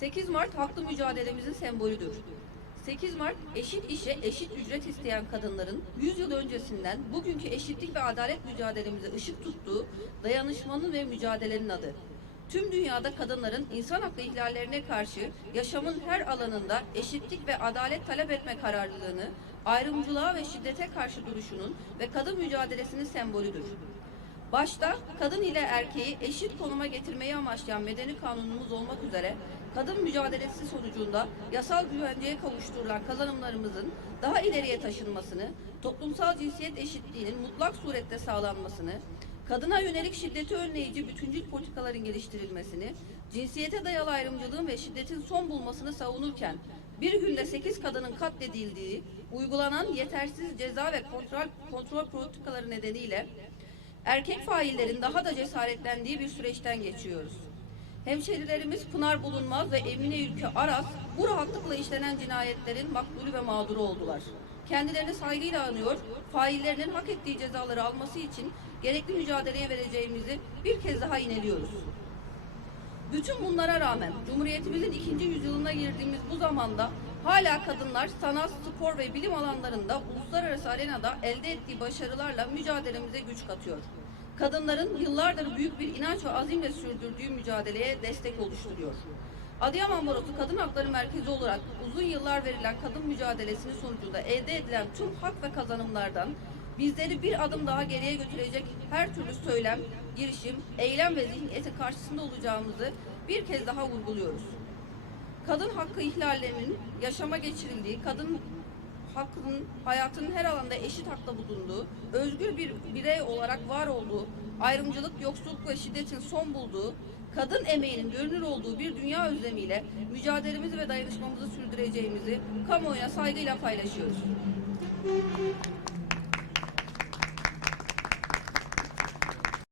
8 Mart haklı mücadelemizin sembolüdür. 8 Mart eşit işe eşit ücret isteyen kadınların 100 yıl öncesinden bugünkü eşitlik ve adalet mücadelemize ışık tuttuğu dayanışmanın ve mücadelenin adı. Tüm dünyada kadınların insan hakkı ihlallerine karşı yaşamın her alanında eşitlik ve adalet talep etme kararlılığını, ayrımcılığa ve şiddete karşı duruşunun ve kadın mücadelesinin sembolüdür. Başta kadın ile erkeği eşit konuma getirmeyi amaçlayan medeni kanunumuz olmak üzere kadın mücadelesi sonucunda yasal güvenceye kavuşturulan kazanımlarımızın daha ileriye taşınmasını, toplumsal cinsiyet eşitliğinin mutlak surette sağlanmasını, kadına yönelik şiddeti önleyici bütüncül politikaların geliştirilmesini, cinsiyete dayalı ayrımcılığın ve şiddetin son bulmasını savunurken bir günde 8 kadının katledildiği, uygulanan yetersiz ceza ve kontrol, kontrol politikaları nedeniyle erkek faillerin daha da cesaretlendiği bir süreçten geçiyoruz. Hemşerilerimiz Pınar Bulunmaz ve Emine Ülke Aras bu rahatlıkla işlenen cinayetlerin makbulü ve mağduru oldular. Kendilerini saygıyla anıyor, faillerinin hak ettiği cezaları alması için gerekli mücadeleye vereceğimizi bir kez daha ineliyoruz. Bütün bunlara rağmen Cumhuriyetimizin ikinci yüzyılına girdiğimiz bu zamanda hala kadınlar sanat, spor ve bilim alanlarında uluslararası arenada elde ettiği başarılarla mücadelemize güç katıyor. Kadınların yıllardır büyük bir inanç ve azimle sürdürdüğü mücadeleye destek oluşturuyor. Adıyaman Barosu Kadın Hakları Merkezi olarak uzun yıllar verilen kadın mücadelesinin sonucunda elde edilen tüm hak ve kazanımlardan bizleri bir adım daha geriye götürecek her türlü söylem, girişim, eylem ve zihniyeti karşısında olacağımızı bir kez daha vurguluyoruz. Kadın hakkı ihlallerinin yaşama geçirildiği, kadın hakkının hayatının her alanda eşit hakla bulunduğu, özgür bir birey olarak var olduğu, ayrımcılık, yoksulluk ve şiddetin son bulduğu, kadın emeğinin görünür olduğu bir dünya özlemiyle mücadelemizi ve dayanışmamızı sürdüreceğimizi kamuoyuna saygıyla paylaşıyoruz.